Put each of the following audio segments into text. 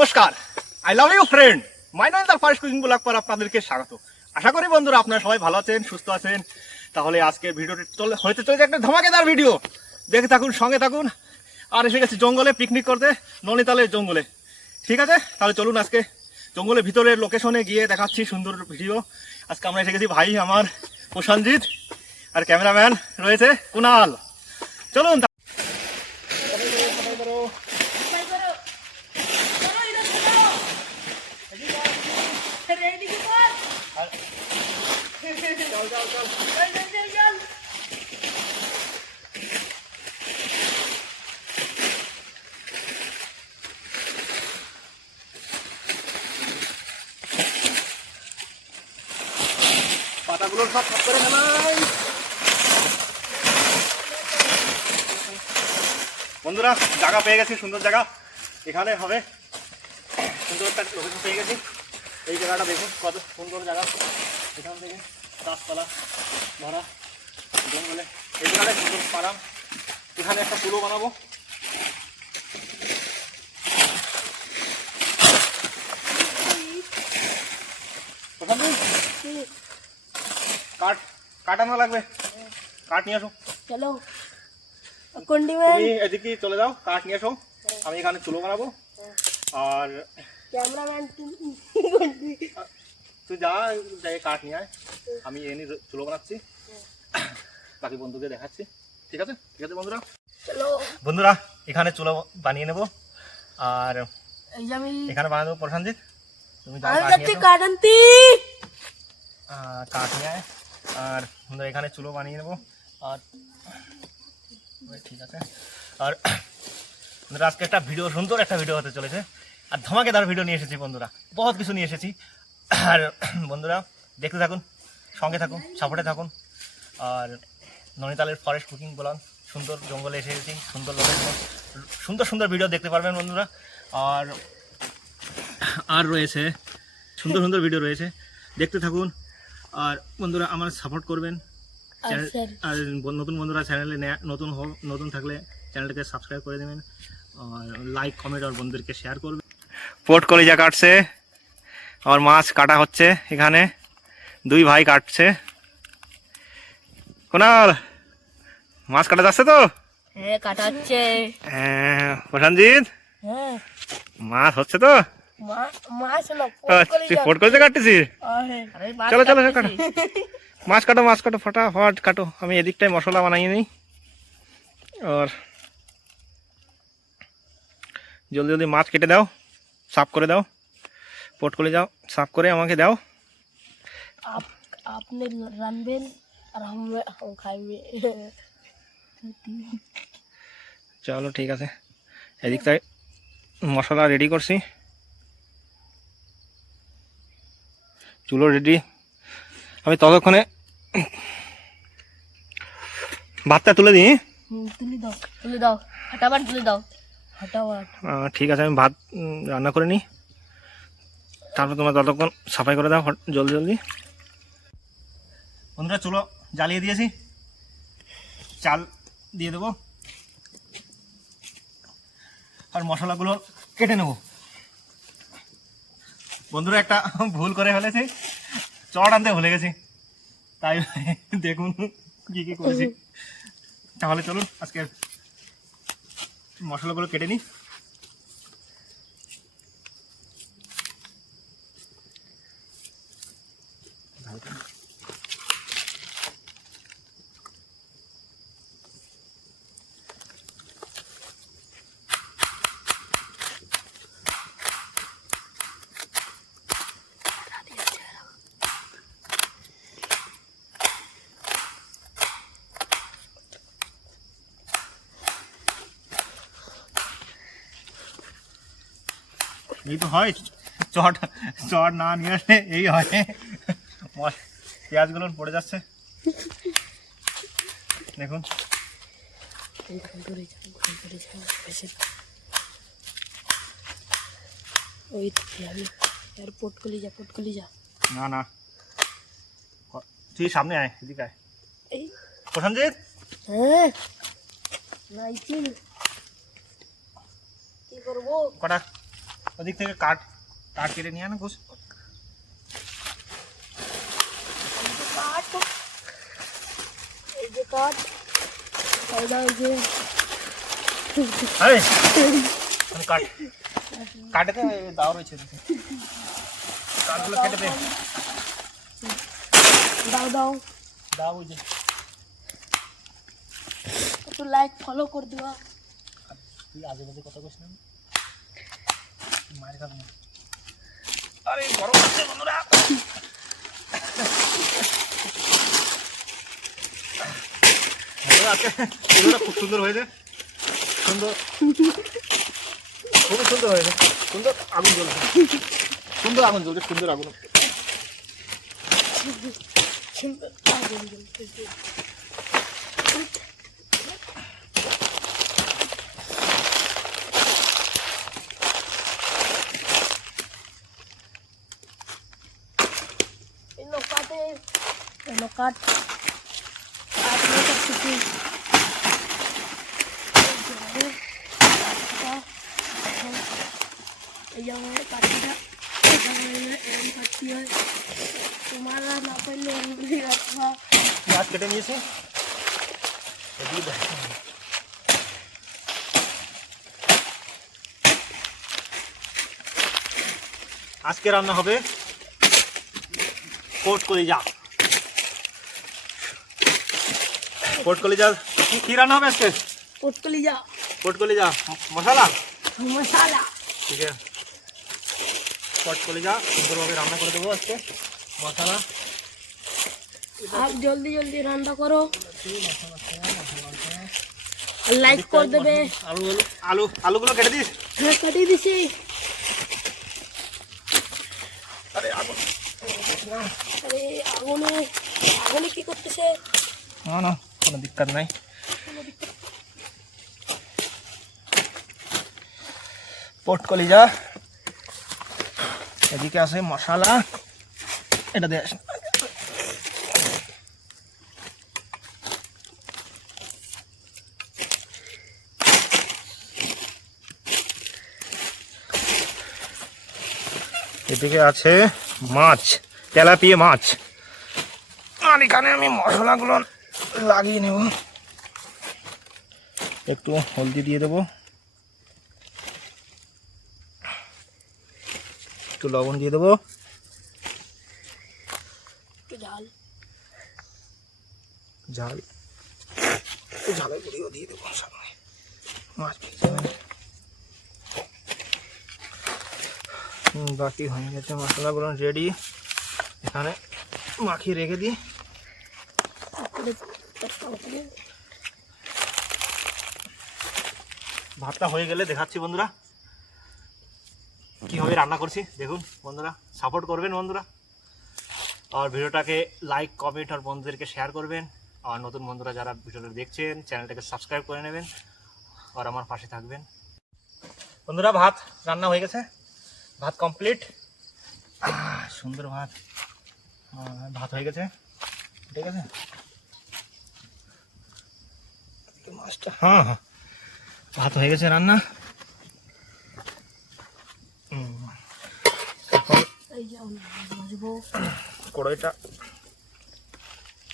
নমস্কার, I love you friend. My name is fresh cooking blog পর আপনাদেরকে স্বাগত। আশা করি বন্ধুরা আপনারা সবাই ভালো আছেন, সুস্থ আছেন। তাহলে আজকে ভিডিওটি হতে চলেছে একটা ধমাকেদার ভিডিও, দেখে থাকুন, সঙ্গে থাকুন। আর এসে গেছি জঙ্গলে পিকনিক করতে, ননিতালের জঙ্গলে। ঠিক আছে, তাহলে চলুন আজকে জঙ্গলের ভিতরের লোকেশনে গিয়ে দেখাচ্ছি সুন্দর ভিডিও। আজকে আমরা এসে গেছি, ভাই আমার প্রসেনজিৎ আর ক্যামেরাম্যান রয়েছে কুনাল। চলুন। পাতাগুলো সব সাফ করে ফেলাই বন্ধুরা। জায়গা পেয়ে গেছি, সুন্দর জায়গা। এখানে হবে সুন্দর একটা লোকেশন পেয়ে গেছি। এই জায়গাটা দেখুন কত সুন্দর জায়গা। এখান থেকে গাছপালা ভরা জঙ্গলে এই জায়গাটায় সুন্দর পারাম। এখানে একটা পুলো বানাবো। কাঠ কাটানো লাগবে, কাঠ নিয়ে আসো। চলো তুমি এদিকে চলে যাও, কাঠ নিয়ে আসো। আমি এখানে চুলো বানাবো। আর ক্যামেরাম্যান তুই যা যাই কাঠ নিয়ে আয়, আমি এনে চুলো বানাচ্ছি, বাকি বন্ধুকে দেখাচ্ছি। ঠিক আছে, ঠিক আছে বন্ধুরা। চলো বন্ধুরা, এখানে চুলো বানিয়ে নেবো। আর এই যে আমি এখানে বানিয়ে দেবো প্রসেনজিৎ। তুমি যাও কাঠ আনতে। কাঠ নিয়ে আয়। আর বন্ধুরা এখানে চুলো বানিয়ে নেবো। আর ঠিক আছে। আর বন্ধুরা আজকে একটা ভিডিও, সুন্দর একটা ভিডিও হতে চলেছে। আর ধমাকেদার ভিডিও নিয়ে এসেছি বন্ধুরা, বহুত কিছু নিয়ে এসেছি। আর বন্ধুরা দেখতে থাকুন, সঙ্গে থাকুন, সাপোর্টে থাকুন। আর ননিতালের ফরেস্ট কুকিং ব্লগ, সুন্দর জঙ্গলে এসেছি, সুন্দর লোকেশন, সুন্দর সুন্দর ভিডিও দেখতে পারবেন বন্ধুরা। আর রয়েছে সুন্দর সুন্দর ভিডিও রয়েছে, দেখতে থাকুন। আর বন্ধুরা আমার সাপোর্ট করবেন। আর নতুন বন্ধুরা চ্যানেলে নতুন থাকলে চ্যানেলটাকে সাবস্ক্রাইব করে দেবেন। আর লাইক, কমেন্ট আর বন্ধুদেরকে শেয়ার করবেন। পোর্ট কলিজা কাটছে, আমার মাছ কাটা হচ্ছে। এখানে দুই ভাই কাটছে। কোনাল, মাছ কাটা যাচ্ছে তো? হ্যাঁ, কাটা হচ্ছে। হ্যাঁ প্রসেনজিৎ, হ্যাঁ মাছ হচ্ছে তো? মাছ না, তুই পোর্ট কলিজা কাটতেছিস? চলো চলো কাটো, মাছ কাটো, মাছ কাটো, ফটাফট কাটো। আমি এদিকটায় মশলা বানিয়ে নিই। আর জলদি জলদি মাছ কেটে দাও, সাফ করে দাও। পোর্ট করে যাও, সাফ করে আমাকে দাও। আপনি রানবেন আর हम খাইবে। চলো ঠিক আছে, এদিকটায় মশলা রেডি করছি, চুলো রেডি। আমি ততক্ষণে ভাতটা তুলে দিই। তুলে দাও ফটাফট, তুলে দাও ফটাফট। ঠিক আছে, আমি ভাত রান্না করে নিই, তারপর তোমরা ততক্ষণ সাফাই করে দাও জলদি জলদি। বন্ধুরা চুলো জ্বালিয়ে দিয়েছি, চাল দিয়ে দেবো আর মশলাগুলো কেটে নেব। বন্ধুরা একটা ভুল করে ফেলেছি, চট আনতে ভুলে গেছি, তাই দেখুন কি কি করেছি। তাহলে চলুন আজকে মশলাগুলো কেটে নিই। এই তো হয়, চট চট না নিয়ে আসলে এই হয়। পেঁয়াজগুলো পড়ে যাচ্ছে দেখুন। না না, তুই সামনে আয়, এদিকে আয়। প্রসেনজিৎ, হ্যাঁ কি করবো? কটা ওদিক থেকে কাঠ কাঠ কেটে নিয়ে আনা ঘুষ। এই যে কাঠ, এই যে আরে কাঠ কাটেতে দাও রয়েছে, কাঠগুলো কেটে দে। দাও দাও দাও ওই যে একটু লাইক ফলো করে দিবা। তুই আজে বাজে কথা কইস না, মার খাবো না। আরে গরম আছে বন্ধুরা। আজকে ভিডিওটা খুব সুন্দর হয়েছে, সুন্দর খুবই সুন্দর হয়েছে, সুন্দর আগুন জ্বলছে, সুন্দর আগুন জ্বলছে, সুন্দর আগুন। কাঠ তোমারা না পাইলে গাছ কেটে নিয়েছি, আজকে রান্না হবে পোট কলিজা। পোট কলিজা কি রান্না হবে আজকে? পোট কলিজা, পোট কলিজা মশলা মশলা। ঠিক আছে, পোট কলিজা সুন্দরভাবে রান্না করে দেবো আজকে। মশলা आप जल्दी जल्दी रांडा करो, लाइक कर देबे। आलू आलू आलूগুলো কেটে দিস। হ্যাঁ কাটি দিছি। আরে আগুন, আরে আগুনে আগুনে কি করতেছে? না না কোনো দিক্কত নাই। পোট কলিজা, এদিকে আছে মশলা, এটা দিয়ে এদিকে আছে মাছ, তেলাপিয়া মাছ। আর এখানে আমি মশলাগুলো লাগিয়ে নেব, একটু হলদি দিয়ে দেবো, একটু লবণ দিয়ে দেবো, একটু ঝাল ঝাল একটু ঝালের গুঁড়িও দিয়ে দেবো সামনে। মাছ ভেজে নেবে। বাকি হয়ে গেছে মশলাগুলো রেডি, এখানে মাখিয়ে রেখে দিই। ভাতটা হয়ে গেলে দেখাচ্ছি বন্ধুরা কীভাবে রান্না করছি। দেখুন বন্ধুরা, সাপোর্ট করবেন বন্ধুরা, আর ভিডিওটাকে লাইক কমেন্ট আর বন্ধুদেরকে শেয়ার করবেন। আর নতুন বন্ধুরা যারা ভিডিওটা দেখছেন চ্যানেলটাকে সাবস্ক্রাইব করে নেবেন আর আমার পাশে থাকবেন। বন্ধুরা ভাত রান্না হয়ে গেছে, ভাত কমপ্লিট, সুন্দর ভাত, ভাত হয়ে গেছে, ঠিক আছে। মাছটা হ্যাঁ হ্যাঁ ভাত হয়ে গেছে রান্না। এই যে আমরা ভাজবো। কড়াইটা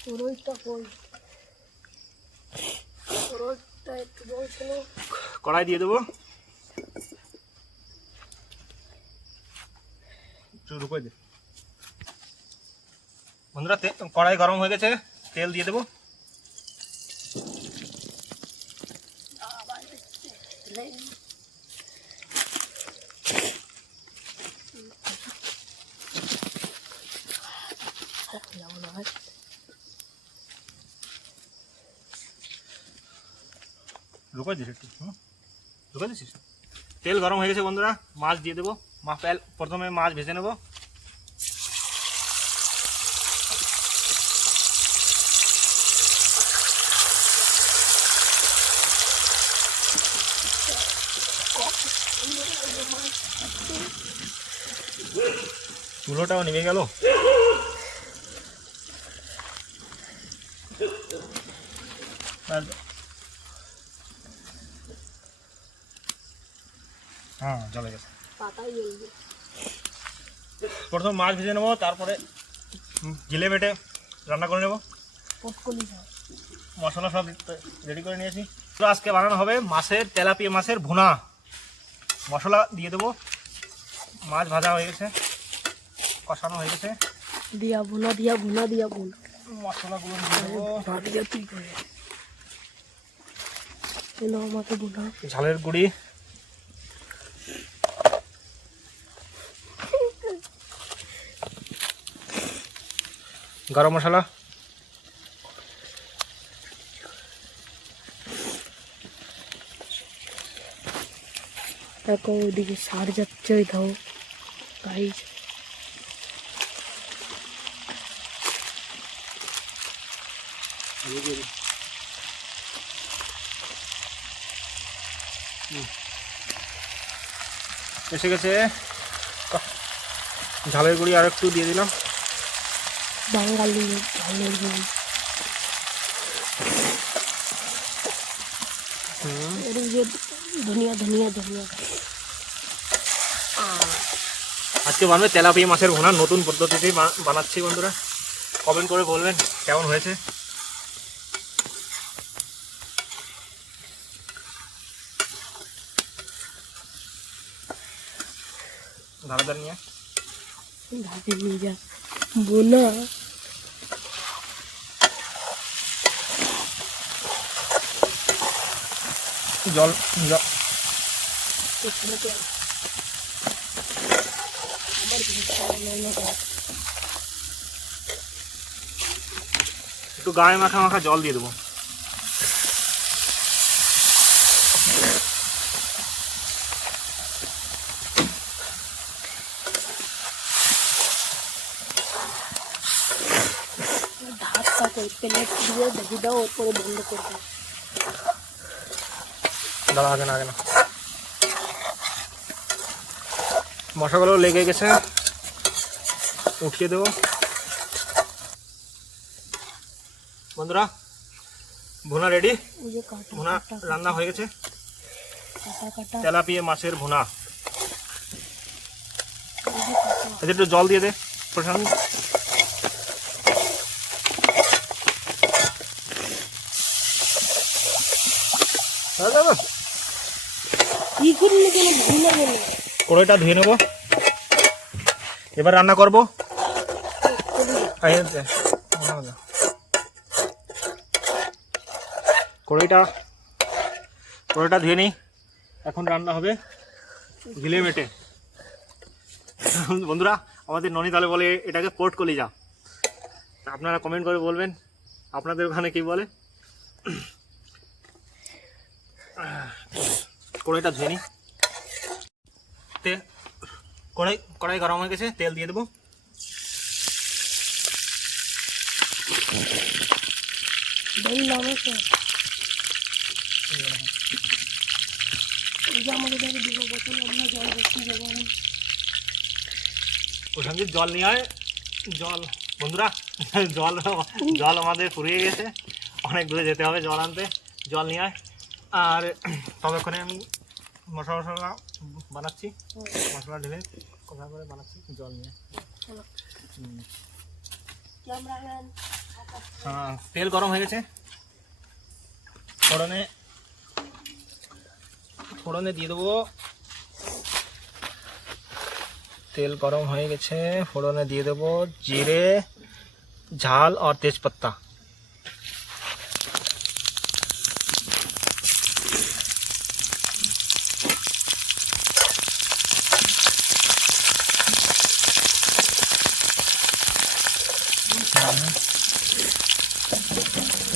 কড়াইটা কই? কড়াইটা একটু বড় ছিল। কড়াই দিয়ে দেবো, রুকো দে বন্ধুরা। কড়াই গরম হয়ে গেছে, তেল দিয়ে দেবো। রুকো দিস একটু, রুকো দিছিস। তেল গরম হয়ে গেছে বন্ধুরা, মাছ দিয়ে দেবো। প্রথমে মাছ ভেজে নেব। চুলোটাও নেমে গেল। হ্যাঁ জ্বলে গেছে। পাতা প্রথম মাছ ভেজে নেবো, তারপরে গিলে বেটে রান্না করে নেবো। মশলা সব রেডি করে নিয়েছি। তো আজকে বানানো হবে তেলাপিয়া মাছের ভুনা। মশলা দিয়ে দেবো। মাছ ভাজা হয়ে গেছে, কষানো হয়ে গেছে, ভুনা মশলাগুলো দিয়ে দেবো। ঝালের গুঁড়ি, গরম মশলা, দেখো ওইদিকে সার যাচ্ছে, ওই দাও গাইস। এসে গেছে। ঝালের গুঁড়ি আর একটু দিয়ে দিলাম। বাঙালি ঝালের গুঁড়ি। ধনিয়া ধনিয়া ধনিয়া। আজকে বানাবে তেলাপিয়া মাছের ভুনা, নতুন পদ্ধতিতে বানাচ্ছি। বন্ধুরা কমেন্ট করে বলবেন কেমন হয়েছে। ধারাদার নিয়ে যা বোনা জল একটু গায়ে মাখা মাখা জল দিয়ে দেবো। প্লেট দিয়ে দেখি দাও, ওপরে বন্ধ করবে। দাঁড়া, আগে না মশলাগুলো লেগে গেছে, উঠিয়ে দেবো। বন্ধুরা ভুনা রেডি, ভুনা রান্না হয়ে গেছে। তেলাপিয়া মাছের ভুনা। এতে একটু জল দিয়ে দে প্রশান্ত। কড়াইটা ধুয়ে নেবো, এবার রান্না করবো। কড়াইটা ধুয়ে নিই, এখন রান্না হবে গিলে মেটে। বন্ধুরা আমাদের ননিতালে বলে এটাকে পোর্ট কলিজা। আপনারা কমেন্ট করে বলবেন আপনাদের ওখানে কি বলে। কড়াইটা ধুয়ে নিই। কড়াই গরম হয়ে গেছে, তেল দিয়ে দেবো। প্রশান্তির জল নিয়ে আয়। জল বন্ধুরা জল আমাদের ফুরিয়ে গেছে, অনেক দূরে যেতে হবে জল আনতে। জল নিয়ে আয়। আর ততক্ষণে আমি মশলা বানাচ্ছি, মশলা ঢেলে কথা করে বানাচ্ছি। জল নিয়ে তেল গরম হয়ে গেছে, ফোড়নে দিয়ে দেবো। তেল গরম হয়ে গেছে, ফোড়নে দিয়ে দেবো জিরে, ঝাল और तेजपत्ता।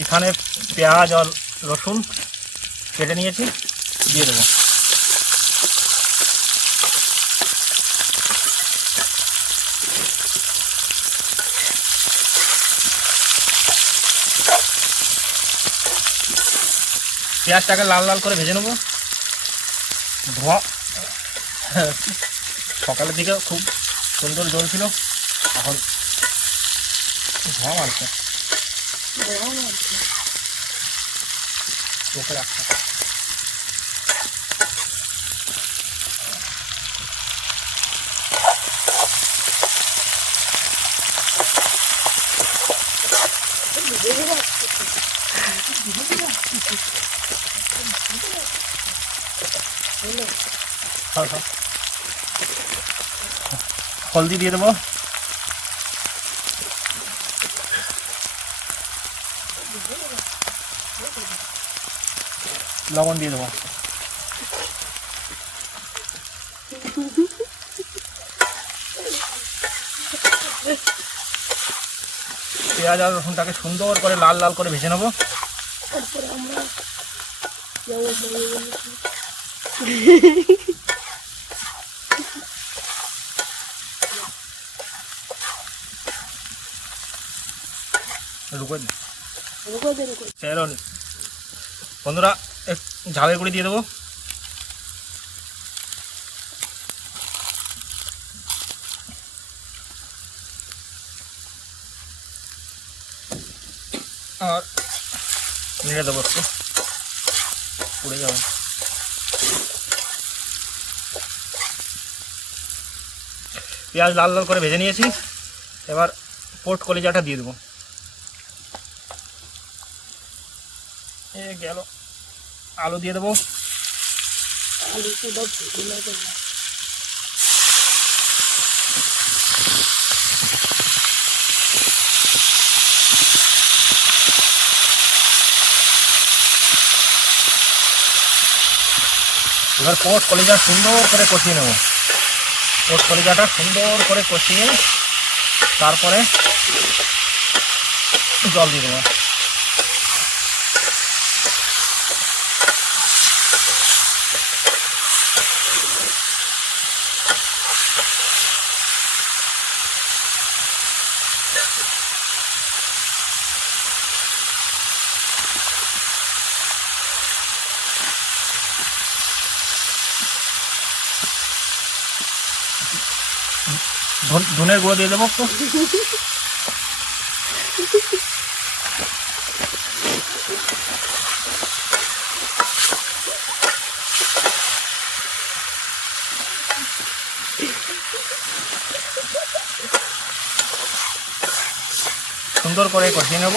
এখানে পেঁয়াজ আর রসুন কেটে নিয়েছি, দিয়ে দেবো। পেঁয়াজটাকে লাল লাল করে ভেজে নেবো। ধোয়া সকালের দিকে খুব সুন্দর জল ছিল, এখন ধোয়া মারছে। চোখে রাখতে হলদি দিয়ে দেবো, লবণ দিয়ে দেবো, পেঁয়াজ আর রসুনটাকে সুন্দর করে লাল লাল করে ভেজে নেবো। বন্ধুরা ঝালের গুঁড়ি দিয়ে দেবো, আর নেড়ে দেবো, একটু পুড়ে যাবে। পেঁয়াজ লাল লাল করে ভেজে নিয়েছি, এবার পোর্ট কলিজাটা দিয়ে দেবো। গেল, আলু দিয়ে দেবো, এবার পোর্ট কলিজা সুন্দর করে কষিয়ে নেব। পোর্ট কলিজাটা সুন্দর করে কষিয়ে তারপরে জল দিয়ে দেবো। ধনের গুঁড়ো দিয়ে দেবো একটু, সুন্দর করে কষিয়ে নেব।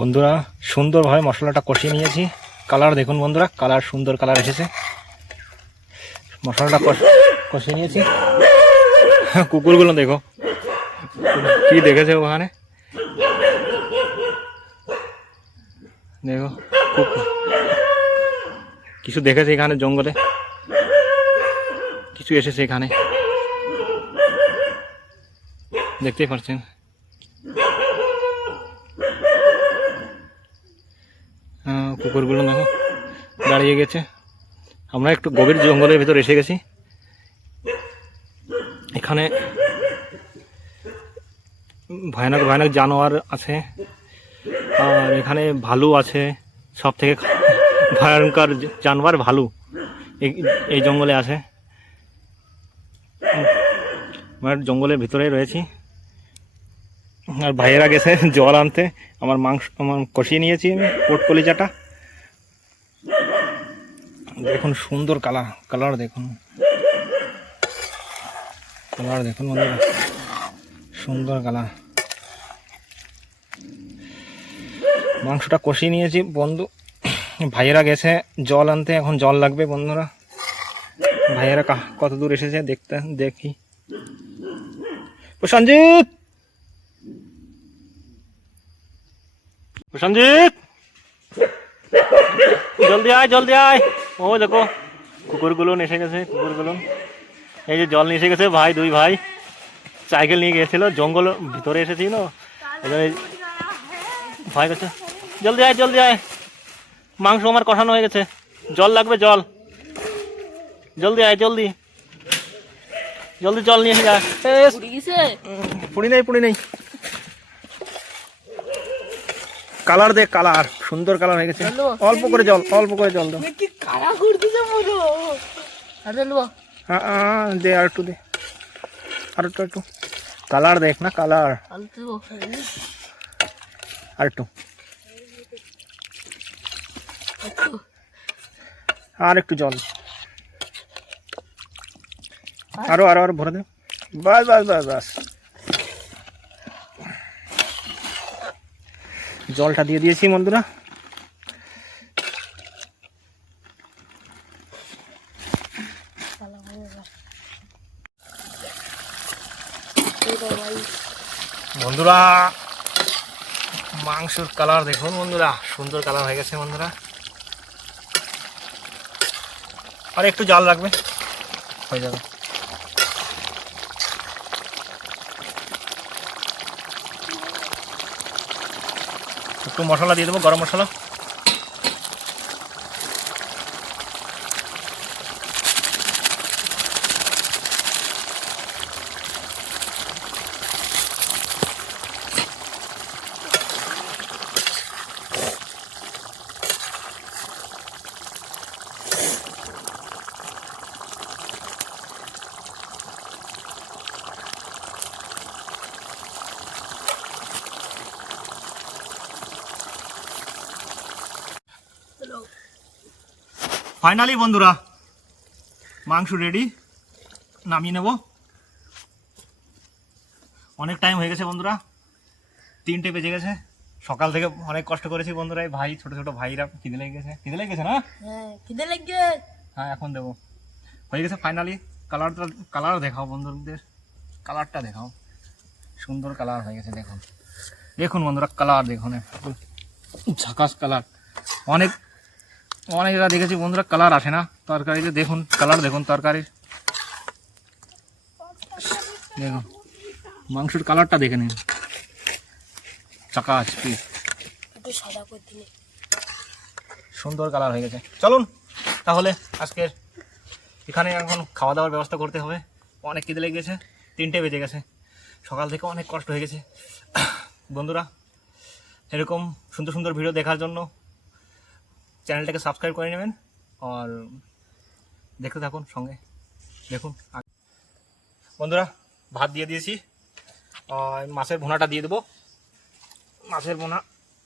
বন্ধুরা সুন্দরভাবে মশলাটা কষিয়ে নিয়েছি। কালার দেখুন বন্ধুরা, কালার সুন্দর কালার এসেছে। মশলাটা কষিয়ে নিয়েছি। কুকুরগুলো দেখো কি দেখেছে ওখানে, দেখো কিছু দেখেছে এখানে, জঙ্গলে কিছু এসেছে এখানে, দেখতেই পাচ্ছেন। কুকুরগুলো দেখো দাঁড়িয়ে গেছে। আমরা একটু গভীর জঙ্গলের ভিতর এসে গেছি। এখানে ভয়ানক ভয়ানক জানোয়ার আছে, আর এখানে ভালু আছে। সব থেকে ভয়ঙ্কর জানোয়ার ভালু এই জঙ্গলে আছে। আমরা জঙ্গলের ভিতরে রয়েছি, আর ভাইয়েরা গেছে জল আনতে। আমার কষিয়ে নিয়েছি আমি পোর্ট কলিজাটা। দেখুন সুন্দর কালার দেখুন, কালার দেখুন বন্ধুরা, সুন্দর কালার। মাংসটা কষিয়ে নিয়েছি বন্ধু। ভাইয়েরা গেছে জল আনতে, এখন জল লাগবে বন্ধুরা। ভাইয়েরা কত দূর এসেছে দেখি। প্রসঞ্জিৎ, প্রসঞ্জিৎ জলদি আয়, জলদি আয়। ও দেখো কুকুরগুলো এসে গেছে, কুকুরগুলো এই যে জল নিয়ে এসে গেছে। ভাই, দুই ভাই সাইকেল নিয়ে গিয়েছিল, জঙ্গল ভিতরে এসেছিল। ভয় গেছে, জলদি আয়, জলদি আয়। মাংস আমার কষানো হয়ে গেছে, জল লাগবে, জল। জলদি আয়, জলদি জলদি জল নিয়ে এসে যা। পুড়ি নেই। কালার দেখ, কালার সুন্দর কালার হয়ে গেছে। অল্প করে জল দাও। দে আর একটু, দে আর একটু। কালার দেখ না, কালার আর একটু, আর একটু জল। আরো আরো আরো ভরে দে। বাস বাস বাস বাস। জলটা দিয়ে দিয়েছি বন্ধুরা। বন্ধুরা মাংসের কালার দেখুন বন্ধুরা, সুন্দর কালার হয়ে গেছে বন্ধুরা। আর একটু জাল লাগবে, হয়ে যাবে। একটু মশলা দিয়ে দেবো, গরম মশলা। ফাইনালি বন্ধুরা মাংস রেডি, নামিয়ে নেব। অনেক টাইম হয়ে গেছে বন্ধুরা, 3টে বেজে গেছে। সকাল থেকে অনেক কষ্ট করেছি বন্ধুরা। এই ভাই, ছোট ছোট ভাইরা খিদে লেগে গেছে, খিদে লেগে গেছে না? হ্যাঁ খিদে লেগে। হ্যাঁ এখন দেবো, হয়ে গেছে ফাইনালি। কালারটা, কালার দেখাও বন্ধুদের, কালারটা দেখাও। সুন্দর কালার হয়ে গেছে দেখুন, দেখুন বন্ধুরা কালার দেখুন, ঝাকাস কালার। অনেক জায়গা দেখেছি বন্ধুরা কালার আসে না তরকারিতে, দেখুন কালার দেখুন তরকারির। দেখুন মাংসের কালারটা দেখে নিন, চাকাস পিস, একটু সাদা করে দিলে সুন্দর কালার হয়ে গেছে। চলুন তাহলে আজকের এখানে এখন খাওয়া দাওয়ার ব্যবস্থা করতে হবে। অনেক খিদে লেগে গেছে, 3টে বেজে গেছে। সকাল থেকে অনেক কষ্ট হয়ে গেছে বন্ধুরা। এরকম সুন্দর সুন্দর ভিডিও দেখার জন্য চ্যানেলটাকে সাবস্ক্রাইব করে নেবেন আর দেখতে থাকুন সঙ্গে। দেখুন বন্ধুরা ভাত দিয়ে দিয়েছি, মাছের ভুনাটা দিয়ে দেবো। মাছের ভুনা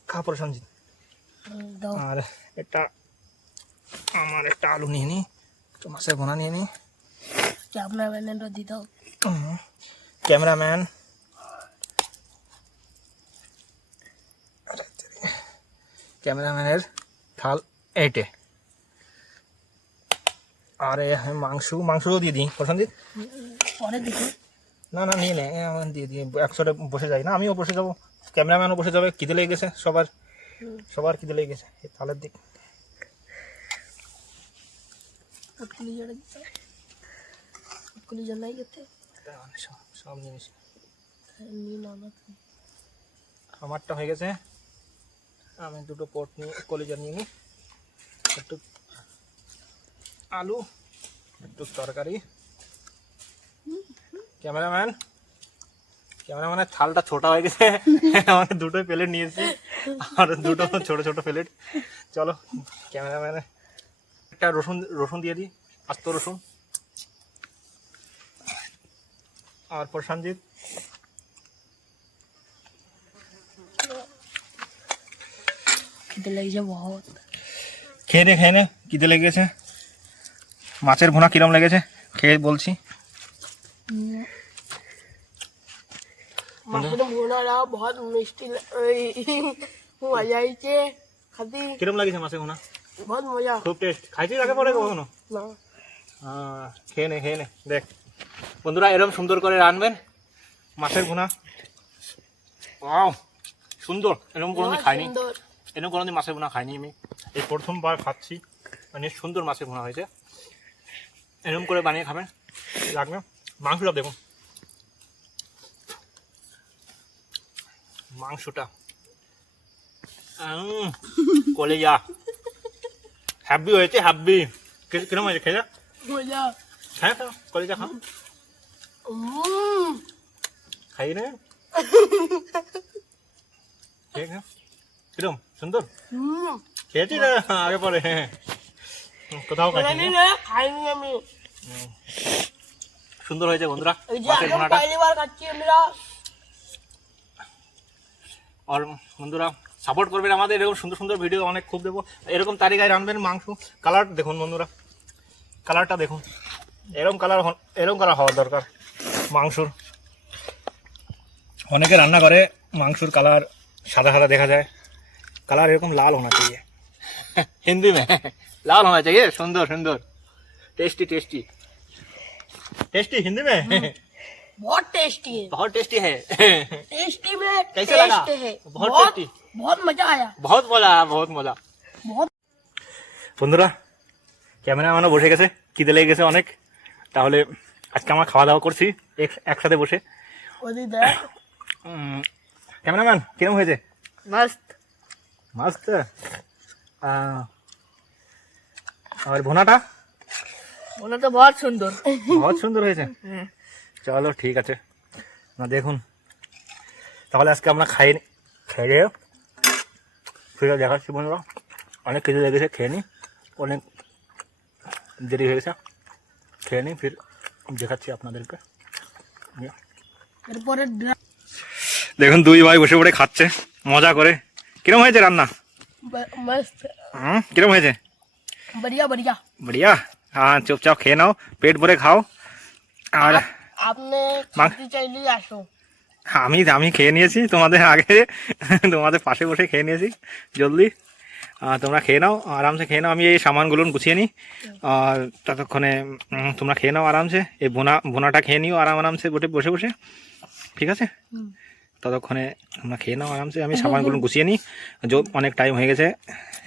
খাওয়া পরে সঞ্জিত। আর এটা আমার একটা আলু নিয়ে নিই, একটু মাছের ভুনা নিয়ে নিই। ক্যামেরাম্যানটা দিয়ে দাও। ক্যামেরাম্যান, ক্যামেরাম্যানের থাল এইটে। আরে হ্যাঁ মাংসও দিয়ে দিই প্রসঞ্জিৎ। পরে দেখি। না না নিয়ে নে, আমার দিয়ে দিই, একসাথে বসে যাই না, আমিও বসে যাবো, ক্যামেরাম্যানও বসে যাবে। খিদে লেগে গেছে সবার খিদে লেগে গেছে। এই থালের দিক সব জিনিস আমারটা হয়ে গেছে। আমি দুটো পট নিয়ে কলিজা নিয়ে নিই, একটু আলু, একটু তরকারি। ক্যামেরাম্যানের থালটা ছোট হয়ে গেছে, আমাদের দুটোই প্লেট নিয়েছি, আর দুটো ছোট ছোট প্লেট। চলো ক্যামেরাম্যানের একটা রসুন দিয়ে দিই, আস্ত রসুন। আর প্রসঞ্জিৎ খিদে লেগেছে বহুত। খেয়ে নে খিদে লেগেছে। মাছের ভুনা কিরম লেগেছে খেয়ে বলছি। মাছের ভুনাটা বহুত মিষ্টি, মজা হয়েছে খাতে। কিরম লাগছে মাছের ভুনা? বহুত মজা, খুব টেস্ট। খাইছিস আগে পরে কখনো? না। খেয়ে নে দেখ বন্ধুরা, এরকম সুন্দর করে রানবেন মাছের ভুনা। ওয়াও সুন্দর, এরকম কোনোদিন খাইনি, এরকম কোনোদিন মাছের ভুনা খাইনি আমি, এই প্রথমবার খাচ্ছি। মানে সুন্দর মাছের ভুনা হয়েছে, এরকম করে বানিয়ে খাবেন, লাগবে। মাংসটা দেখুন, মাংসটা কলেজা হ্যাপি হয়েছে, হ্যাপি। কিরকম হয়েছে খেয়ে? মজা। হ্যাঁ কলেজা খাও, খাই না কিরম সুন্দর খেয়েছি না আগে পরে? হ্যাঁ কোথাও খাইনি, খাইনি আমি। সুন্দর হয়েছে বন্ধুরা মাছের ভুনাটা। আর বন্ধুরা সাপোর্ট করবেন আমাদের, এরকম সুন্দর সুন্দর ভিডিও অনেক খুব দেবো। এরকম তালিকায় রানবেন মাংস। কালার দেখুন বন্ধুরা, কালারটা দেখুন, এরকম কালার হওয়ার দরকার মাংসর। অনেকে রান্না করে মাংসর কালার সাদা সাদা দেখা যায়, কালার এরকম লাল होना चाहिए। हिंदी में लाल होना चाहिए, सुंदर सुंदर, टेस्टी टेस्टी टेस्टी हिंदी में बहुत टेस्टी है, बहुत टेस्टी है। टेस्टी में कैसे लगा? टेस्ट है, बहुत टेस्टी, बहुत मजा आया, बहुत मजा आया, बहुत मजा। बहुत। বন্ধুরা ক্যামেরাম্যানও বসে গেছে, খিদে লেগে গেছে অনেক, তাহলে আজকে আমরা খাওয়া দাওয়া করছি একসাথে বসে। ক্যামেরাম্যান কিরকম হয়েছে? मस्त मस्त। और ভুনাটা? बोला तो बहुत सुंदर। बहुत সুন্দর হয়েছে। চলো ঠিক আছে, না দেখুন তাহলে আজকে আমরা খেয়ে ফিরে দেখাচ্ছি বন্ধুরা। অনেক কিছু লেগেছে, খেয়ে নি, অনেক দেরি হয়ে গেছে, খেয়ে নি ফির দেখাচ্ছি আপনাদেরকে। দেখুন দুই ভাই বসে পড়ে খাচ্ছে মজা করে। কিরম হয়েছে রান্না? मस्त, কিরম হয়েছে? बढ़िया बढ़िया बढ़िया। हाँ चुपचाप খেয়ে নাও, পেট ভরে খাও। আর आपने मांग- खाती चाहिए আসো। আমি খেয়ে নিয়েছি তোমাদের আগে, তোমাদের পাশে বসে খেয়ে নিয়েছি জলদি। তোমরা খেয়ে নাও, আরামসে খেয়ে নাও। আমি এই সামানগুলো গুছিয়ে নিই, আর ততক্ষণে তোমরা খেয়ে নাও আরামসে। এই ভুনাটা খেয়ে নিও আরামসে বসে বসে, ঠিক আছে? ততক্ষণে তোমরা খেয়ে নাও আরামসে, আমি সামানগুলো গুছিয়ে নিই। অনেক টাইম হয়ে গেছে,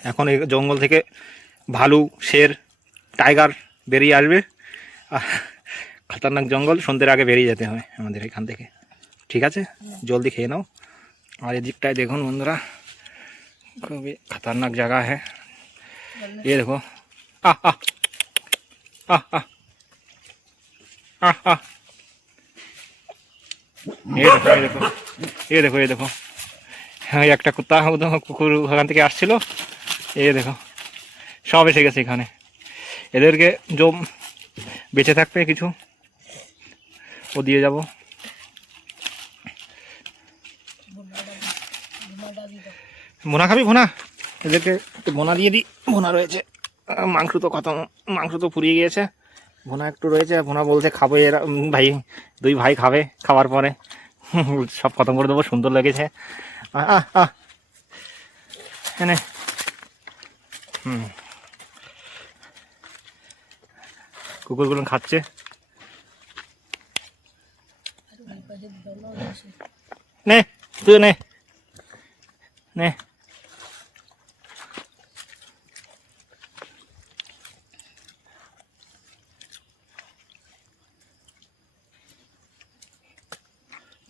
এখন এই জঙ্গল থেকে ভালু, শের, টাইগার বেরিয়ে আসবে। খতরনাক জঙ্গল, সন্ধ্যের আগে বেরিয়ে যেতে হয় আমাদের এখান থেকে, ঠিক আছে? জলদি খেয়ে নাও। আর এদিকটায় দেখুন বন্ধুরা, খুবই খতরনাক জায়গা है। ये देखो, आह आह आह आह आह आह, ये देखो হ্যাঁ একটা কুকুর ওখান থেকে আসছিল, এই দেখো সব এসে গেছে এখানে। এদেরকে জম বেঁচে থাকবে কিছু ও দিয়ে যাব। ভুনা খাবি? ভুনা এদেরকে একটু ভুনা দিয়ে দিই। ভুনা রয়েছে, মাংস তো খতম, মাংস তো ফুরিয়ে গিয়েছে, ভুনা একটু রয়েছে। ভুনা বলছে খাবো এরা ভাই, দুই ভাই খাবে, খাওয়ার পরে সব খতম করে দেবো। সুন্দর লেগেছে। এনে কুকুরগুলো খাচ্ছে। নে তুই নে নে,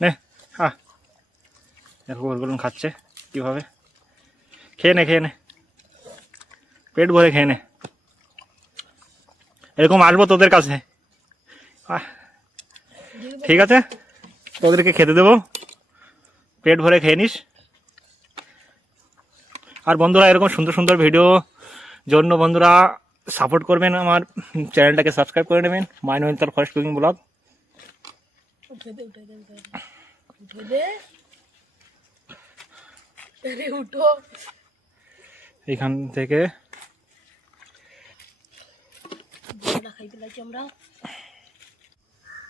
নে দেখো কুকুরগুলো খাচ্ছে কিভাবে। খেয়ে নে, পেট ভরে খেয়ে নে। এরকম আসবো তোদের কাছে, ঠিক আছে? তোদেরকে খেতে দেবো, পেট ভরে খেয়ে নিস। আর বন্ধুরা এরকম সুন্দর সুন্দর ভিডিও জন্য বন্ধুরা সাপোর্ট করবেন, আমার চ্যানেলটাকে সাবস্ক্রাইব করে নেবেন, মাই নয়নতাল ফার্স্ট কুকিং ব্লগ। উঠো এখান থেকে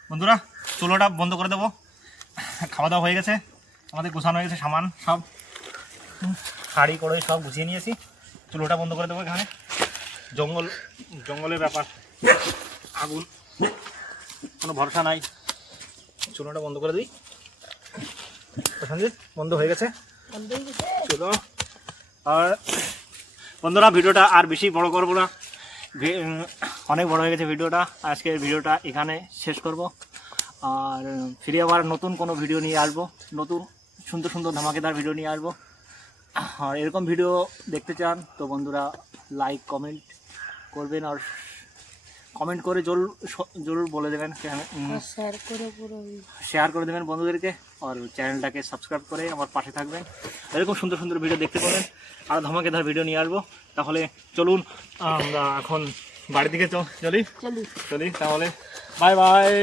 বন্ধুরা চুলোটা বন্ধ করে দেবো। খাওয়া দাওয়া হয়ে গেছে, আমাদের গোছানো হয়ে গেছে, সামান সব শাড়ি করে সব গুছিয়ে নিয়েছি। চুলোটা বন্ধ করে দেবো। এখানে জঙ্গলের ব্যাপার, আগুন কোনো ভরসা নাই। চুলোটা বন্ধ করে দিই। প্রসেনজিৎ বন্ধ হয়ে গেছে চলো। আর বন্ধুরা ভিডিওটা আর বেশি বড় করবো না, অনেক বড় হয়ে গেছে ভিডিওটা। আজকের ভিডিওটা এখানে শেষ করব। আর ফিরে আবার নতুন কোনো ভিডিও নিয়ে আসবো, নতুন সুন্দর সুন্দর ধামাকেদার ভিডিও নিয়ে আসবো। আর এরকম ভিডিও দেখতে চান তো বন্ধুরা লাইক কমেন্ট করবেন, আর কমেন্ট করে জরুর বলে দেবেন, শেয়ার করে দেবেন বন্ধুদেরকে। আর চ্যানেলটাকে সাবস্ক্রাইব করে আমার পাশে থাকবেন, এরকম সুন্দর সুন্দর ভিডিও দেখতে পাবেন। আর ধামাকেদার ভিডিও নিয়ে আসবো। তাহলে চলুন আমরা এখন বাড়ির দিকে চলি তাহলে বাই বাই।